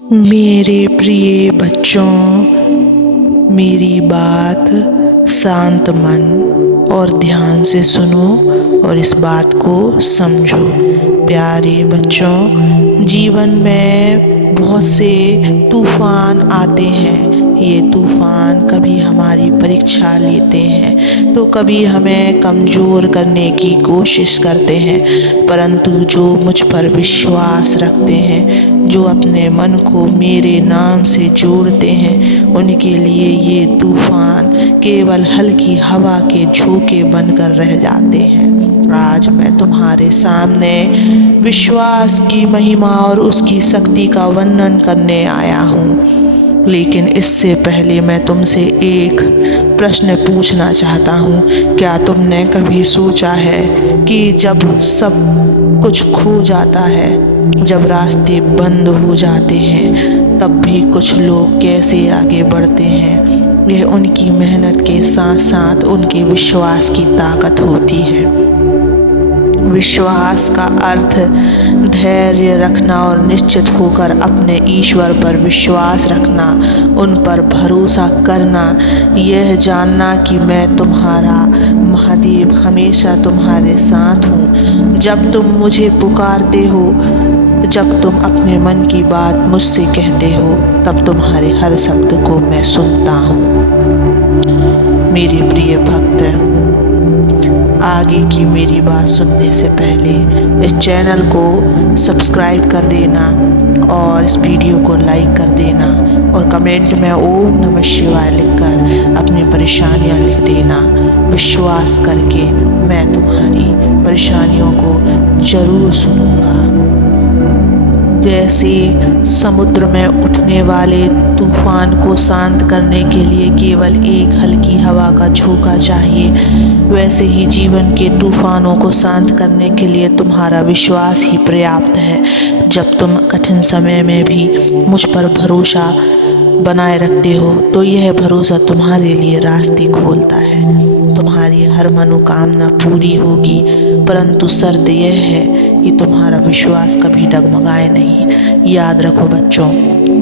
मेरे प्रिय बच्चों, मेरी बात शांत मन और ध्यान से सुनो और इस बात को समझो। प्यारे बच्चों, जीवन में बहुत से तूफान आते हैं। ये तूफान कभी हमारी परीक्षा लेते हैं तो कभी हमें कमज़ोर करने की कोशिश करते हैं, परंतु जो मुझ पर विश्वास रखते हैं, जो अपने मन को मेरे नाम से जोड़ते हैं, उनके लिए ये तूफान केवल हल्की हवा के झोंके बनकर रह जाते हैं। आज मैं तुम्हारे सामने विश्वास की महिमा और उसकी शक्ति का वर्णन करने आया हूँ, लेकिन इससे पहले मैं तुमसे एक प्रश्न पूछना चाहता हूँ। क्या तुमने कभी सोचा है कि जब सब कुछ खो जाता है, जब रास्ते बंद हो जाते हैं, तब भी कुछ लोग कैसे आगे बढ़ते हैं? यह उनकी मेहनत के साथ साथ उनके विश्वास की ताकत होती है। विश्वास का अर्थ धैर्य रखना और निश्चित होकर अपने ईश्वर पर विश्वास रखना, उन पर भरोसा करना, यह जानना कि मैं तुम्हारा महादेव हमेशा तुम्हारे साथ हूँ। जब तुम मुझे पुकारते हो, जब तुम अपने मन की बात मुझसे कहते हो, तब तुम्हारे हर शब्द को मैं सुनता हूँ। मेरे प्रिय भक्त, आगे की मेरी बात सुनने से पहले इस चैनल को सब्सक्राइब कर देना और इस वीडियो को लाइक कर देना और कमेंट में ओम नमः शिवाय लिखकर अपनी परेशानियां लिख देना। विश्वास करके मैं तुम्हारी परेशानियों को ज़रूर सुनूंगा। जैसे समुद्र में उठने वाले तूफान को शांत करने के लिए केवल एक हल्की हवा का झोंका चाहिए, वैसे ही जीवन के तूफानों को शांत करने के लिए तुम्हारा विश्वास ही पर्याप्त है। जब तुम कठिन समय में भी मुझ पर भरोसा बनाए रखते हो, तो यह भरोसा तुम्हारे लिए रास्ते खोलता है। तुम्हारी हर मनोकामना पूरी होगी, परंतु शर्त यह है कि तुम्हारा विश्वास कभी डगमगाए नहीं। याद रखो बच्चों,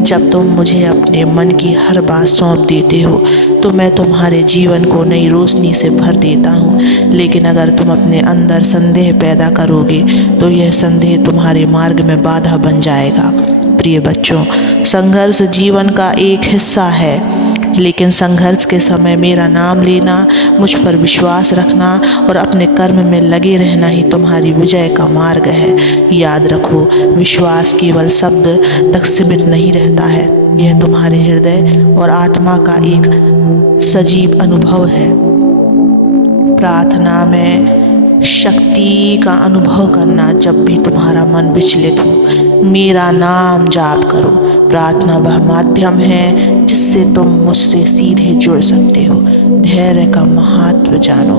जब तुम मुझे अपने मन की हर बात सौंप देते हो, तो मैं तुम्हारे जीवन को नई रोशनी से भर देता हूँ। लेकिन अगर तुम अपने अंदर संदेह पैदा करोगे, तो यह संदेह तुम्हारे मार्ग में बाधा बन जाएगा। प्रिय बच्चों, संघर्ष जीवन का एक हिस्सा है, लेकिन संघर्ष के समय मेरा नाम लेना, मुझ पर विश्वास रखना और अपने कर्म में लगे रहना ही तुम्हारी विजय का मार्ग है। याद रखो, विश्वास केवल शब्द तक सीमित नहीं रहता है, यह तुम्हारे हृदय और आत्मा का एक सजीव अनुभव है। प्रार्थना में शक्ति का अनुभव करना। जब भी तुम्हारा मन विचलित हो, मेरा नाम जाप करो। प्रार्थना वह माध्यम है जिससे तुम मुझसे सीधे जुड़ सकते हो। धैर्य का महत्व जानो,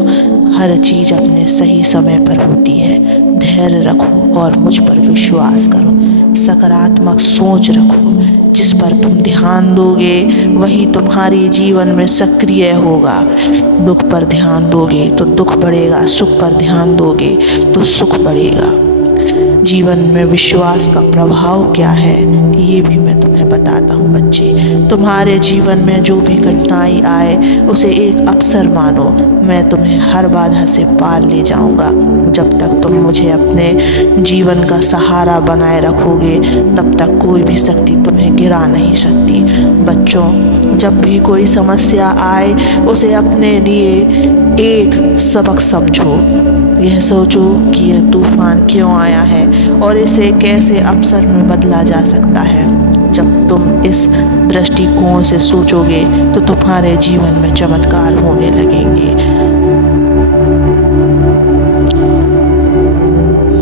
हर चीज़ अपने सही समय पर होती है। धैर्य रखो और मुझ पर विश्वास करो। सकारात्मक सोच रखो, जिस पर तुम ध्यान दोगे वही तुम्हारे जीवन में सक्रिय होगा। दुख पर ध्यान दोगे तो दुख बढ़ेगा, सुख पर ध्यान दोगे तो सुख बढ़ेगा। जीवन में विश्वास का प्रभाव क्या है, ये भी मैं तुम्हें बताता हूँ बच्चे। तुम्हारे जीवन में जो भी कठिनाई आए, उसे एक अवसर मानो। मैं तुम्हें हर बाधा से पार ले जाऊँगा। जब तक तुम मुझे अपने जीवन का सहारा बनाए रखोगे, तब तक कोई भी शक्ति तुम्हें गिरा नहीं सकती। बच्चों, जब भी कोई समस्या आए, उसे अपने लिए एक सबक समझो। यह सोचो कि यह तूफान क्यों आया है और इसे कैसे अवसर में बदला जा सकता है। जब तुम इस दृष्टिकोण से सोचोगे, तो तुम्हारे जीवन में चमत्कार होने लगेंगे।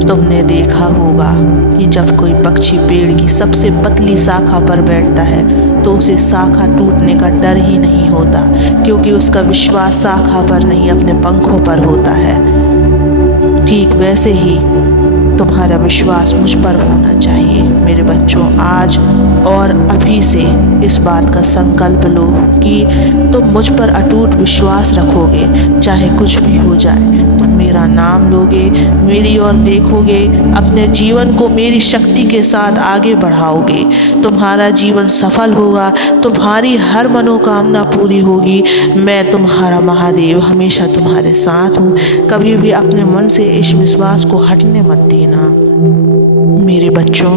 तुमने देखा होगा कि जब कोई पक्षी पेड़ की सबसे पतली शाखा पर बैठता है, तो उसे शाखा टूटने का डर ही नहीं होता, क्योंकि उसका विश्वास शाखा पर नहीं अपने पंखों पर होता है। ठीक वैसे ही तुम्हारा विश्वास मुझ पर होना चाहिए। मेरे बच्चों, आज और अभी से इस बात का संकल्प लो कि तुम मुझ पर अटूट विश्वास रखोगे, चाहे कुछ भी हो जाए। तुम मेरा नाम लोगे, मेरी ओर देखोगे, अपने जीवन को मेरी शक्ति के साथ आगे बढ़ाओगे। तुम्हारा जीवन सफल होगा, तुम्हारी हर मनोकामना पूरी होगी। मैं तुम्हारा महादेव हमेशा तुम्हारे साथ हूँ। कभी भी अपने मन से इस विश्वास को हटने मत देना। मेरे बच्चों,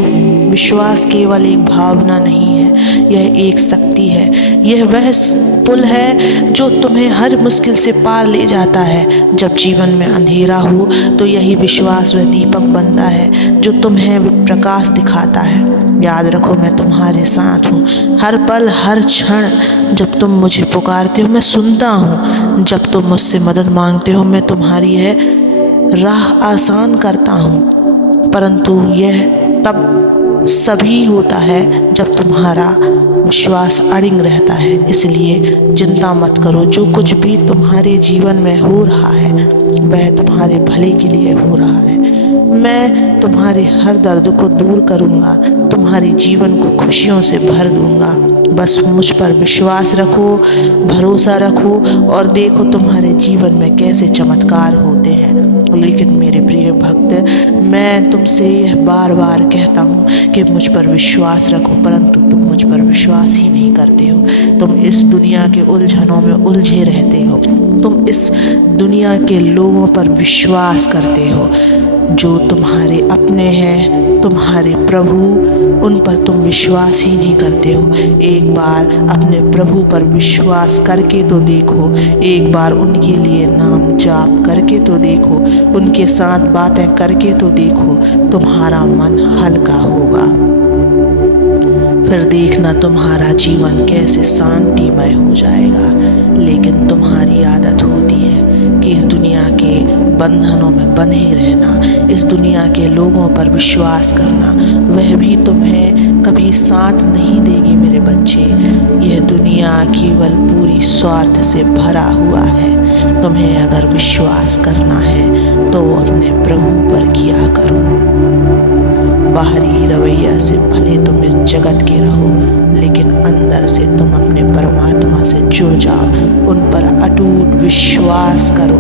विश्वास केवल एक भावना नहीं है, यह एक शक्ति है। यह वह पुल है जो तुम्हें हर मुश्किल से पार ले जाता है। जब जीवन में अंधेरा हो तो यही विश्वास वह दीपक बनता है जो तुम्हें प्रकाश दिखाता है। याद रखो, मैं तुम्हारे साथ हूँ। हर पल, हर क्षण जब तुम मुझे पुकारते हो मैं सुनता हूँ। जब तुम मुझसे मदद मांगते हो मैं तुम्हारी यह राह आसान करता हूँ। परंतु यह तब सभी होता है जब तुम्हारा विश्वास अड़िग रहता है। इसलिए चिंता मत करो, जो कुछ भी तुम्हारे जीवन में हो रहा है वह तुम्हारे भले के लिए हो रहा है। मैं तुम्हारे हर दर्द को दूर करूँगा, तुम्हारे जीवन को खुशियों से भर दूँगा। बस मुझ पर विश्वास रखो, भरोसा रखो और देखो तुम्हारे जीवन में कैसे चमत्कार होते हैं। लेकिन मेरे प्रिय भक्त, मैं तुमसे यह बार बार कहता हूँ कि मुझ पर विश्वास रखो, परंतु तुम मुझ पर विश्वास ही नहीं करते हो। तुम इस दुनिया के उलझनों में उलझे रहते हो। तुम इस दुनिया के लोगों पर विश्वास करते हो जो तुम्हारे अपने हैं, तुम्हारे प्रभु, उन पर तुम विश्वास ही नहीं करते हो। एक बार अपने प्रभु पर विश्वास करके तो देखो, एक बार उनके लिए नाम जाप करके तो देखो, उनके साथ बातें करके तो देखो, तुम्हारा मन हल्का होगा। फिर देखना तुम्हारा जीवन कैसे शांतिमय हो जाएगा। लेकिन तुम्हारी आदत होती है कि इस दुनिया के बंधनों में बंधे रहना, इस दुनिया के लोगों पर विश्वास करना, वह भी तुम्हें कभी साथ नहीं देगी। मेरे बच्चे, यह दुनिया केवल पूरी स्वार्थ से भरा हुआ है। तुम्हें अगर विश्वास करना है तो अपने प्रभु पर किया करो। बाहरी रवैया से भले तुम इस जगत के रहो, लेकिन अंदर से तुम अपने परमात्मा से जुड़ जाओ। उन पर अटूट विश्वास करो,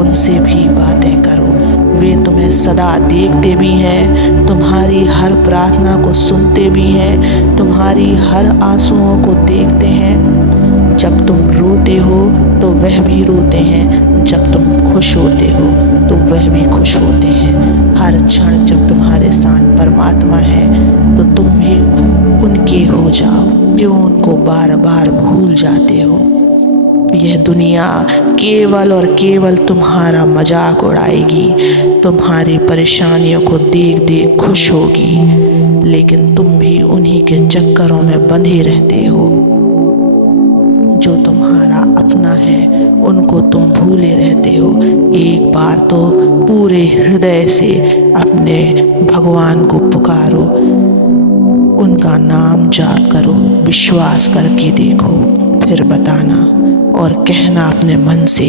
उनसे भी बातें करो। वे तुम्हें सदा देखते भी हैं, तुम्हारी हर प्रार्थना को सुनते भी हैं, तुम्हारी हर आंसुओं को देखते हैं। जब तुम रोते हो तो वह भी रोते हैं, जब तुम खुश होते हो तो वह भी खुश होते हैं। हर क्षण जब तुम्हारे साथ परमात्मा है तो तुम भी उनके हो जाओ। क्यों उनको बार बार भूल जाते हो? यह दुनिया केवल और केवल तुम्हारा मजाक उड़ाएगी, तुम्हारी परेशानियों को देख देख खुश होगी, लेकिन तुम भी उन्हीं के चक्करों में बंधे रहते हो। जो तुम्हारा अपना है उनको तुम भूले रहते हो। एक बार तो पूरे हृदय से अपने भगवान को पुकारो, उनका नाम जाप करो, विश्वास करके देखो, फिर बताना और कहना अपने मन से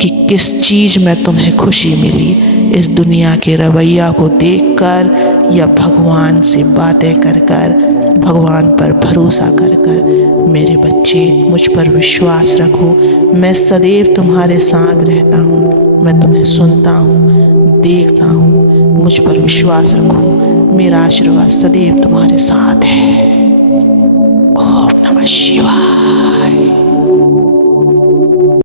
कि किस चीज़ में तुम्हें खुशी मिली, इस दुनिया के रवैया को देखकर या भगवान से बातें कर कर, भगवान पर भरोसा कर कर। मेरे बच्चे, मुझ पर विश्वास रखो, मैं सदैव तुम्हारे साथ रहता हूँ, मैं तुम्हें सुनता हूँ, देखता हूँ। मुझ पर विश्वास रखो, मेरा आशीर्वाद सदैव तुम्हारे साथ है। ओम नमः शिवाय।